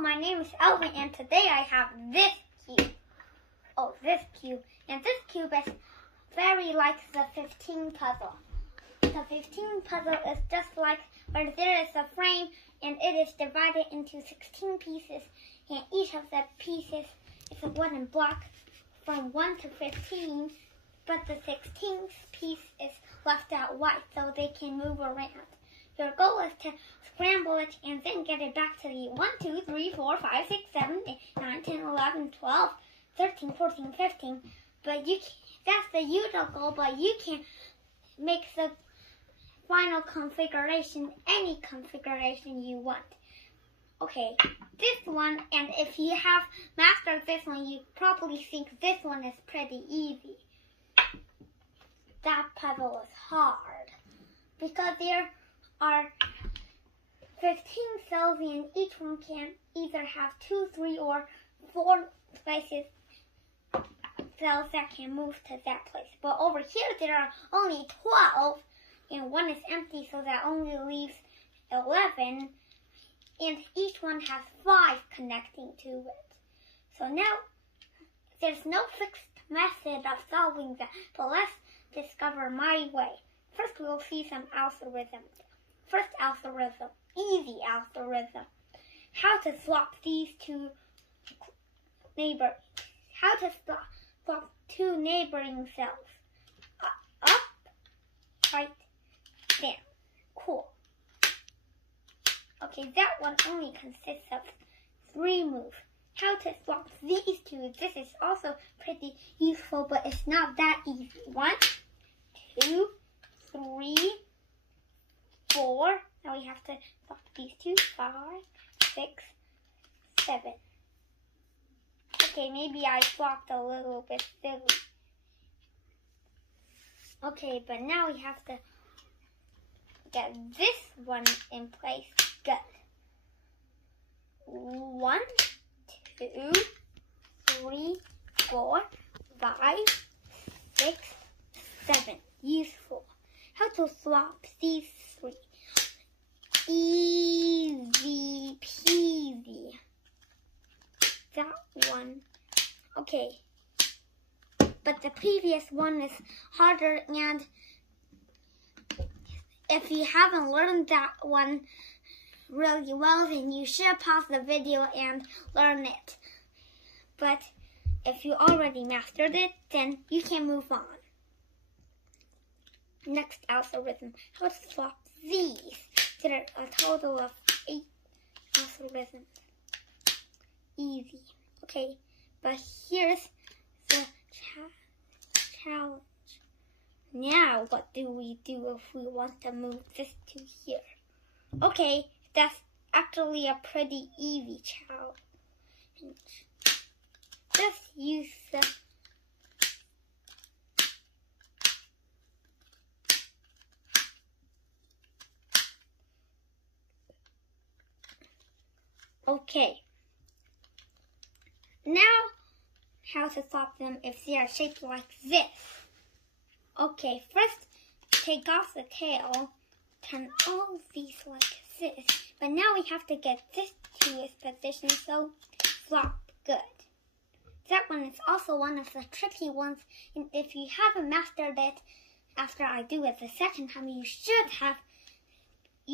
my name is Elvin, and today I have this cube. Oh, this cube. And this cube is very like the 15 puzzle. The 15 puzzle is just like where there is a frame and it is divided into 16 pieces, and each of the pieces is a wooden block from 1 to 15, but the 16th piece is left out white so they can move around. Your goal is to scramble it and then get it back to the 1, 2, 3, 4, 5, 6, 7, 8, 9, 10, 11, 12, 13, 14, 15. But that's the usual goal, but you can make the final configuration any configuration you want. Okay, this one, and if you have mastered this one, you probably think this one is pretty easy. That puzzle is hard because there are 15 cells and each one can either have 2, 3, or 4 places, cells that can move to that place. But over here there are only 12 and one is empty, so that only leaves 11, and each one has 5 connecting to it. So now there's no fixed method of solving that, but let's discover my way. First we'll see some algorithms. First algorithm, easy algorithm. How to swap these two neighbors. How to swap two neighboring cells. Up, right, down. Cool. Okay, that one only consists of 3 moves. How to swap these two. This is also pretty useful, but it's not that easy. 1, 2, 3, 4. Now we have to swap these two. 5, 6, 7. Okay, maybe I swapped a little bit silly. Okay, but now we have to get this one in place. Good. 1, 2, 3, 4, 5, 6, 7. Useful. How to swap these 3? Easy peasy. That one. Okay. But the previous one is harder, and if you haven't learned that one really well, then you should pause the video and learn it. But if you already mastered it, then you can move on. Next algorithm, how to swap these. There are a total of 8 algorithms. Easy. Okay, but here's the challenge. Now, what do we do if we want to move this to here? Okay, that's actually a pretty easy challenge. Just use the Okay. Now, how to swap them if they are shaped like this. Okay, first take off the tail, turn all these like this. But now we have to get this to its position, so swap. Good. That one is also one of the tricky ones, and if you haven't mastered it after I do it the second time, you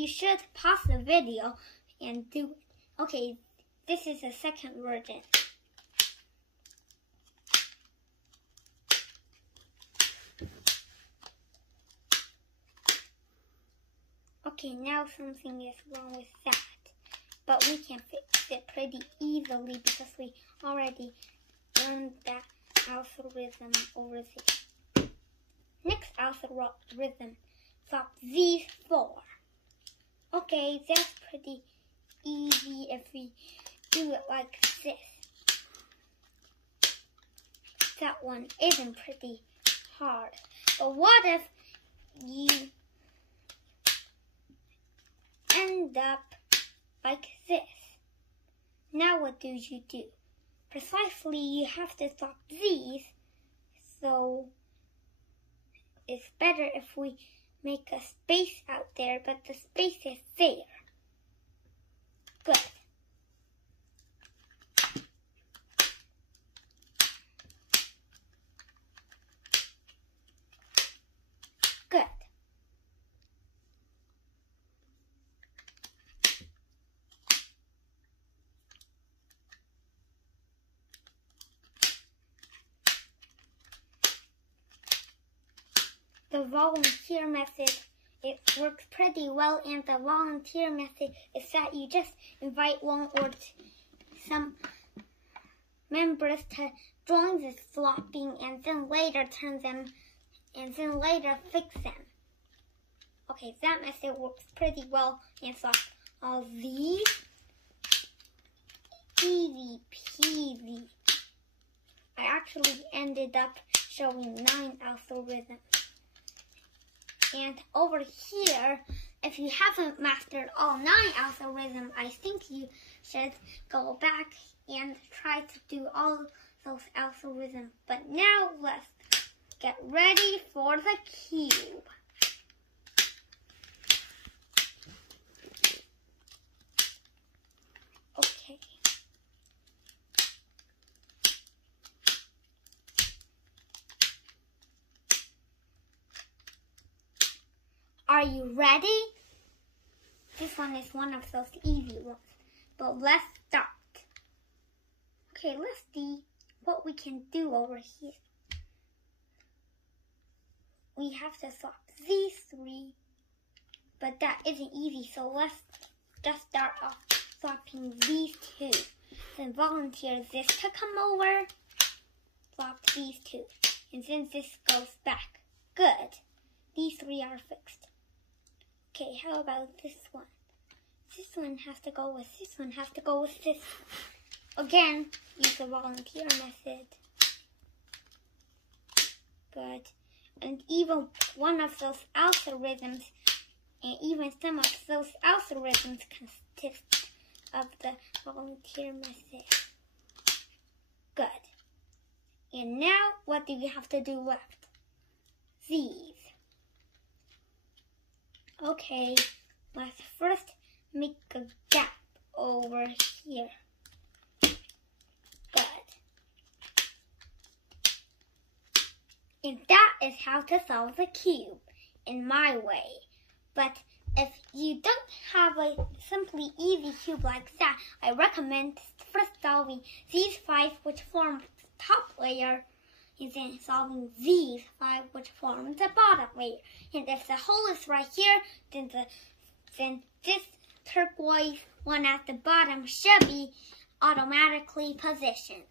should pause the video and do it. Okay, this is the second version. Okay, now something is wrong with that, but we can fix it pretty easily because we already learned that algorithm over there. Next algorithm, swap these 4. Okay, that's pretty easy if we do it like this. That one isn't pretty hard. But what if you end up like this? Now what do you do? Precisely, you have to swap these, so it's better if we make a space out there, but the space is there. Good. the volunteer method, it works pretty well, and the volunteer method is that you just invite one or some members to join the swapping and then later turn them and then later fix them. Okay, that method works pretty well, and swap all these. Easy peasy. I actually ended up showing 9 algorithms. And over here, if you haven't mastered all 9 algorithms, I think you should go back and try to do all those algorithms. But now let's get ready for the cube. Okay. Are you ready? This one is one of those easy ones, but let's start. Okay, let's see what we can do over here. We have to swap these 3, but that isn't easy, so let's just start off swapping these 2. Then volunteer this to come over, swap these 2, and then this goes back. Good. These 3 are fixed. Okay, how about this one? This one has to go with this one, has to go with this one. Again, use the volunteer method. Good. And even one of those algorithms, and even some of those algorithms consist of the volunteer method. Good. And now, what do we have to do left? These. Okay, let's first make a gap over here. Good. And that is how to solve the cube in my way. But if you don't have a simply easy cube like that, I recommend first solving these 5 which form the top layer, and then solving these 5 which form the bottom layer. And if the hole is right here, then this turquoise one at the bottom should be automatically positioned.